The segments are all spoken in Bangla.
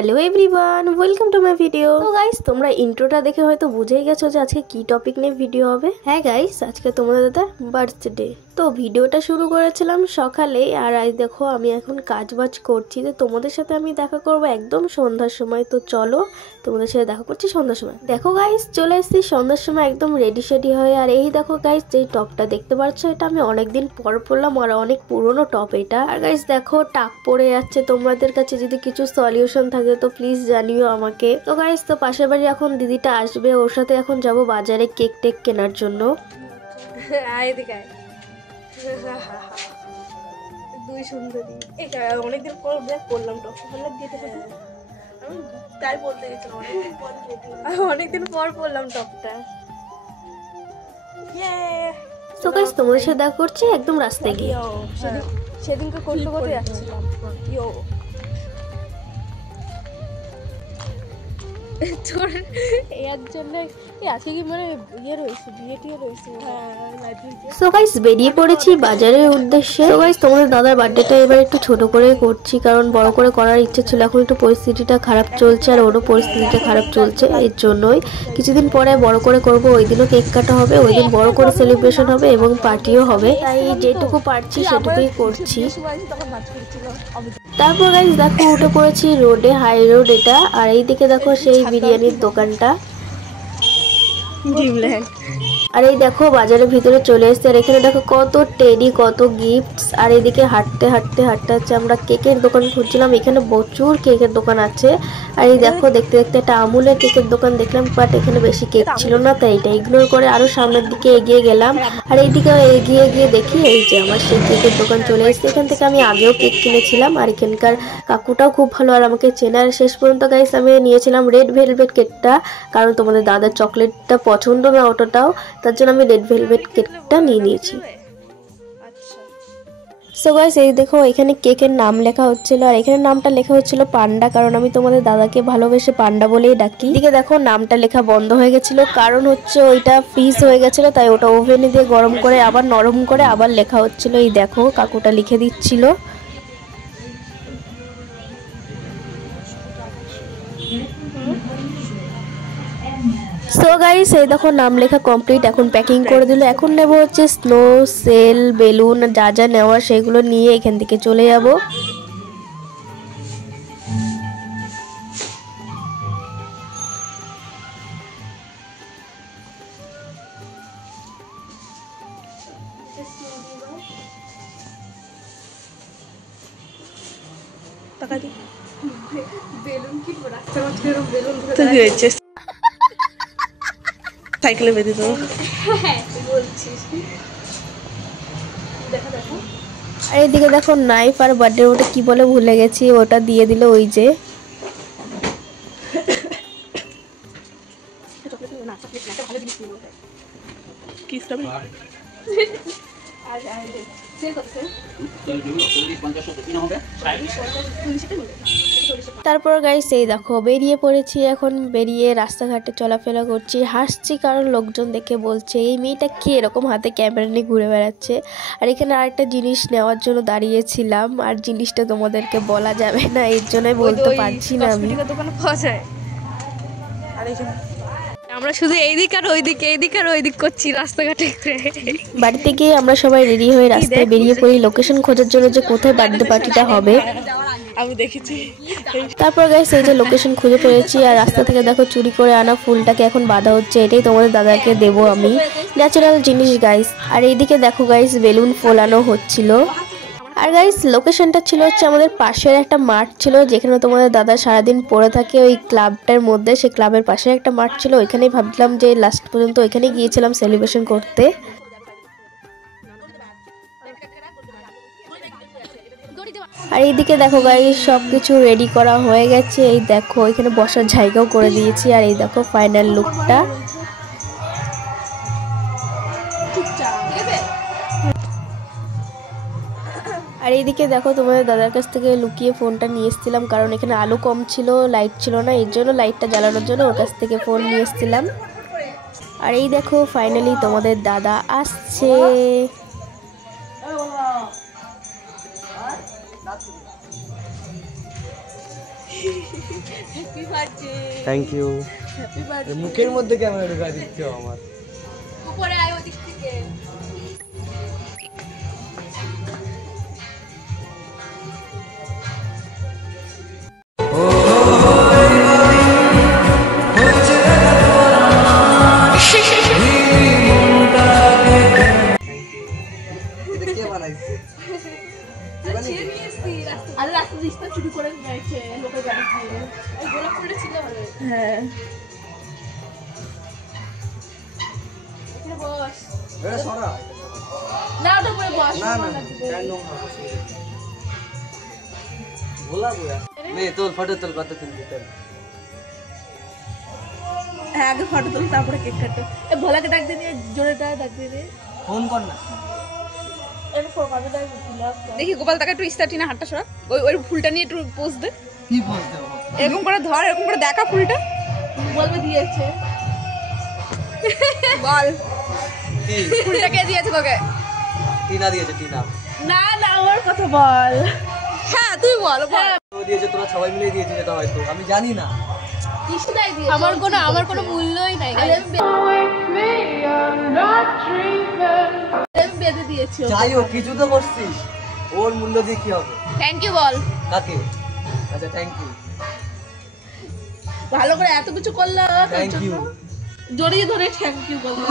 Hello everyone, welcome to my video. তো গাইস, তোমরা ইন্ট্রোটা দেখে হয়তো বুঝেই গেছো যে আজকে কি টপিক নিয়ে ভিডিও হবে। হ্যাঁ গাইস, আজকে তোমাদের দাদার বার্থডে। তো ভিডিওটা শুরু করেছিলাম সকালে, আর আজ দেখো আমি এখন কাজবাজ করছি। তো তোমাদের সাথে আমি দেখা করব একদম সন্ধ্যার সময়। তো চলো তোমাদের সাথে দেখা করছি সন্ধ্যার সময়। দেখো গাইস, চলে এসেছি সন্ধ্যার সময় একদম রেডি শেডি হয়ে। আর এই দেখো গাইস, যেই টপটা দেখতে পাচ্ছ, এটা আমি অনেকদিন পর পরলাম আর অনেক পুরনো টপ এটা। আর গাইস দেখো, টাক পড়ে যাচ্ছে। তোমাদের কাছে যদি কিছু সলিউশন থাকে তো প্লিজ জানিও আমাকে। তো গাইস, তো পাশের বাড়ি এখন দিদিটা আসবে, ওর সাথে এখন যাব বাজারে কেক টেক কেনার জন্য। দুই সুন্দরী, অনেকদিন পর ব্যাক করলাম টপ, ভালো দিতে তাই বলতে গেছিলাম অনেকদিন পর পরলাম টপটা। তো গাইস, তোমাদের সাথে দেখা করছি একদম রাস্তায় গিয়ে। সেদিনকে করতে করতে যাচ্ছিলাম। তোর এর জন্য আজকে কি মানে ইয়ে রয়েছে, বিয়েটিও রয়েছে। সো গাইস, বেরিয়ে পড়েছি বাজারের উদ্দেশ্যে। সো গাইস, তোমাদের দাদার বার্থডেটা এবার একটু ছোট করে করছি, কারণ বড় করে করার ইচ্ছে ছিল। এখন একটু পরিস্থিতিটা খারাপ চলছে আর ওরও পরিস্থিতিটা খারাপ চলছে, এর জন্যই কিছুদিন পরে বড় করে করব। ওই দিনও কেক কাটা হবে, ওই দিন বড় করে সেলিব্রেশন হবে এবং পার্টিও হবে। তাই যেটুকু পারছি সেটুকুই করছি। তারপর গাইস দেখো, উঠে পড়েছি রোডে, হাই রোড এটা। আর এইদিকে দেখো সেই বিরিয়ানির দোকানটা। আর এই দেখো বাজারের ভিতরে চলে এসেছে। আর এখানে দেখো কত টেডি, কত গিফটস। আর এইদিকে হাঁটতে হাঁটতে হাঁটতে হচ্ছে আমরা কেকের দোকান খুঁজছিলাম। এখানে প্রচুর কেকের দোকান আছে। আর এই দেখো দেখতে দেখতে একটা আমুলের কেকের দোকান দেখলাম, বাট এখানে বেশি কেক ছিল না, তাই এটা ইগনোর করে আরো সামনের দিকে এগিয়ে গেলাম। আর এইদিকে এগিয়ে গিয়ে দেখি এই যে আমার সেই কেকের দোকান চলে এসেছে। এখান থেকে আমি আগেও কেক কিনেছিলাম, আর এখানকার কাকুটাও খুব ভালো আর আমাকে চেনার। শেষ পর্যন্ত গাইস আমি নিয়েছিলাম রেড ভেলভেট কেকটা, কারণ তোমাদের দাদার চকলেটটা পছন্দ না অতটাও, তার জন্য আমি রেড ভেলভেট কেকটা নিয়ে নিয়েছি। সো গাইস, এই দেখো এখানে কেকের নাম লেখা হচ্ছিল, আর এখানে নামটা লেখা হচ্ছিল পান্ডা, কারণ আমি তোমাদের দাদাকে ভালোবেসে পান্ডা বলেই ডাকি। এদিকে দেখো নামটা লেখা বন্ধ হয়ে গেছিল, কারণ হচ্ছে ওইটা ফ্রিজ হয়ে গেছিল, তাই ওটা ওভেনে দিয়ে গরম করে আবার নরম করে আবার লেখা হচ্ছিল। এই দেখো কাকুটা লিখে দিচ্ছিল। সো গাইস, এই দেখো নাম লেখা কমপ্লিট, এখন প্যাকিং করে দিল। এখন নেব হচ্ছে স্নো সেল, বেলুন, যা যা নেওয়া সেগুলো নিয়ে এখান থেকে চলে যাব। বেলুন কি রাস্তার মাঝখানে বেলুন ধরে সাইকেলে বেঁধে দেবো। আর এদিকে দেখো নাইফ আর বার্থডে ওটা কি বলে ভুলে গেছি, ওটা দিয়ে দিল। ওই যে তারপর গাইস এই দেখো বেরিয়ে পড়েছি। এখন বেরিয়ে রাস্তাঘাটে চলাফেরা করছি, হাসছি, কারণ লোকজন দেখে বলছে এই মেয়েটা কি এরকম হাতে ক্যামেরা নিয়ে ঘুরে বেড়াচ্ছে। আর এখানে আরেকটা জিনিস নেওয়ার জন্য দাঁড়িয়েছিলাম, আর জিনিসটা তোমাদেরকে বলা যাবে না, এর জন্যই বলতে পারছি না আমি। দোকানে পাওয়া যায়। আর এখানে আমরা শুধু এইদিক আর ওইদিক করছি রাস্তাঘাটে। বাড়িতে গিয়ে আমরা সবাই রেডি হয়ে রাস্তায় বেরিয়ে পড়ি লোকেশন খোঁজার জন্য, যে কোথায় বার্থডে পার্টিটা হবে। আমি দেখেছি। তারপর গাইস এই যে লোকেশন খুঁজে পেয়েছি, আর রাস্তা থেকে দেখো চুরি করে আনা ফুলটাকে এখন বাঁধা হচ্ছে। এটাই তোমাদের দাদাকে দেব আমি, ন্যাচারাল জিনিস গাইস। আর এইদিকে দেখো গাইস বেলুন ফোলানো হচ্ছিল। আর গাইস লোকেশনটা ছিল হচ্ছে আমাদের পাশের একটা মাঠ ছিল, যেখানে তোমাদের দাদা সারাদিন পড়ে থাকে ওই ক্লাবটার মধ্যে। সেই ক্লাবের পাশে একটা মাঠ ছিল, ওইখানেই ভাবলাম যে লাস্ট পর্যন্ত ওইখানে গিয়েছিলাম সেলিব্রেশন করতে। আর এইদিকে দেখো গাইস সবকিছু রেডি করা হয়ে গেছে। এই দেখো এখানে বসার জায়গাও করে দিয়েছি। আর এই দেখো ফাইনাল লুকটা। আর এইদিকে দেখো তোমাদের দাদার কাছ থেকে লুকিয়ে ফোনটা নিয়ে এসেছিলাম, কারণ এখানে আলো কম ছিল, লাইট ছিল না, এর জন্য লাইটটা জ্বালানোর জন্য ওর কাছ থেকে ফোন নিয়ে এসেছিলাম। আর এই দেখো ফাইনালি তোমাদের দাদা আসছে। Happy birthday. Thank you. Happy birthday. মুখের মধ্যে ক্যামেরা ঢুকা দিচ্ছ আমার। উপরে আয় ওদিক থেকে। কে বানাইছে? আরে রাস্তা দিস্তা চুরি করে নিয়েছে লোকের গাড়ি দিয়ে। এই গোলাপ ফুলটা ছিল ভালো। হ্যাঁ। এখানে বস। এ সরা। না ওটা পরে বস। না না কেন बोला बोया मैं तो फोटो তোল কত তুলবি তোল। হ্যাঁ আগে ফটো তুল তারপরে কেক কাটো। এ ভোলাকে ডাক দে নিয়ে জোরে ডাক দে। ফোন কর না। এর ফোন আমি ডাক দিলাম। দেখি গোপাল তাকে একটু স্টার্টিনা হাতটা সরা। ওই ফুলটা নিয়ে একটু পোজ দে। কি পোজ দেব? এরকম করে ধর, এরকম করে দেখা ফুলটা। বলবে দিয়েছে। বল কি ফুলটা কে দিয়েছে তোকে? টিনা দিয়েছে টিনা। না না আমার কথা বল। হ্যাঁ তুই বল বল। ও দিয়েছে, তোরা সবাই মিলে দিয়েছিস এটা হয়তো আমি জানি না। কিসুদাই দিয়েছে। আমার কোনো মূল্যই নাই। আমি বেঁধে দিয়েছি। যাই হোক কিছু তো করছিস, ওর মূল্য দিয়ে কি হবে? থ্যাংক ইউ বল। কাকে? আচ্ছা থ্যাংক ইউ। ভালো করে এত কিছু করলো। Thank you. জড়িয়ে ধরে থ্যাংক ইউ বলবো।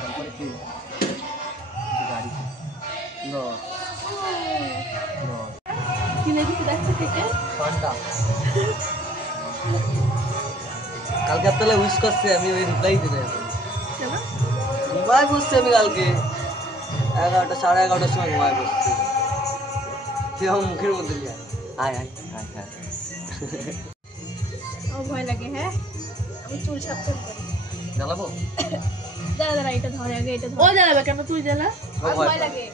তারপরে কি? গাড়ি নো নো কি লেগেছে দেখছো কেকে? ফান্ডা। কালকে তাহলে উইশ করছে, আমি ওই রিপ্লাই দিতে যাবো। কেন? ঘুমায় বসছি আমি কালকে 11টা 11:30টার সময় ঘুমায় বসছি। তুই আমার মুখের মধ্যে নিয়ে আয় আয় আয় আয়। ও ভয় লাগে। হ্যাঁ আমি চুল সাবধান করি। জ্বালাবো? দাঁড়া এটা ধরে আগে এটা ধরে। ও জ্বালাবে কেন? তুই জ্বালা। ও ভয় লাগে।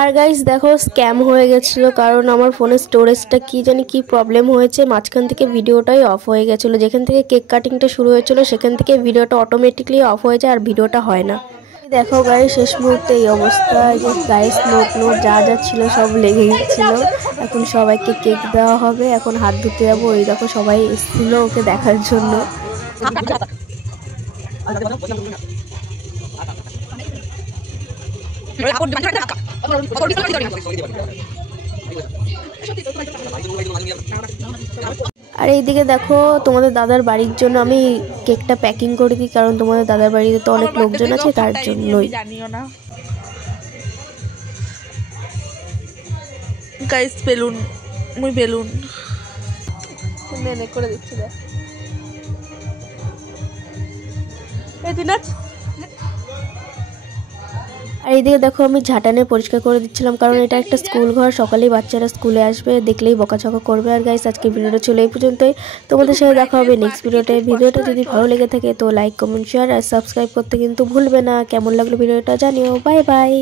আর গাইস দেখো স্ক্যাম হয়ে গেছিলো, কারণ আমার ফোনের স্টোরেজটা কি জানি কি প্রবলেম হয়েছে, মাঝখান থেকে ভিডিওটাই অফ হয়ে গেছিলো। যেখান থেকে কেক কাটিংটা শুরু হয়েছিল সেখান থেকে ভিডিওটা অটোমেটিকলি অফ হয়ে যায় আর ভিডিওটা হয় না। দেখো গাইস শেষ মুহূর্তে এই অবস্থা। যে গাইস নোট যা যা ছিল সব লেগে গেছিল। এখন সবাইকে কেক দেওয়া হবে, এখন হাত ধুতে যাবো। এই দেখো সবাই এসেছিল ওকে দেখার জন্য। আর এইদিকে দেখো তোমাদের দাদার বাড়ির জন্য আমি কেকটা প্যাকিং করে দিই, কারণ তোমাদের দাদার বাড়িতে তো অনেক লোকজন আছে তার জন্যই। জানিও না গাইস বেলুন মুই বেলুন নে করে দিচ্ছি। দেখ এই দিন আর এইদিকে দেখো আমি ঝাঁটানে পরিষ্কার করে দিচ্ছিলাম, কারণ এটা একটা স্কুল ঘর, সকালেই বাচ্চারা স্কুলে আসবে, দেখলেই বকাঝকা করবে। আর গাইস আজকে ভিডিওটা চলে এই পর্যন্তই। তোমাদের সাথে দেখা হবে নেক্সট ভিডিওতে। ভিডিওটা যদি ভালো লেগে থাকে তো লাইক কমেন্ট শেয়ার আর সাবস্ক্রাইব করতে কিন্তু ভুলবে না। কেমন লাগলো ভিডিওটা জানিও। Bye bye.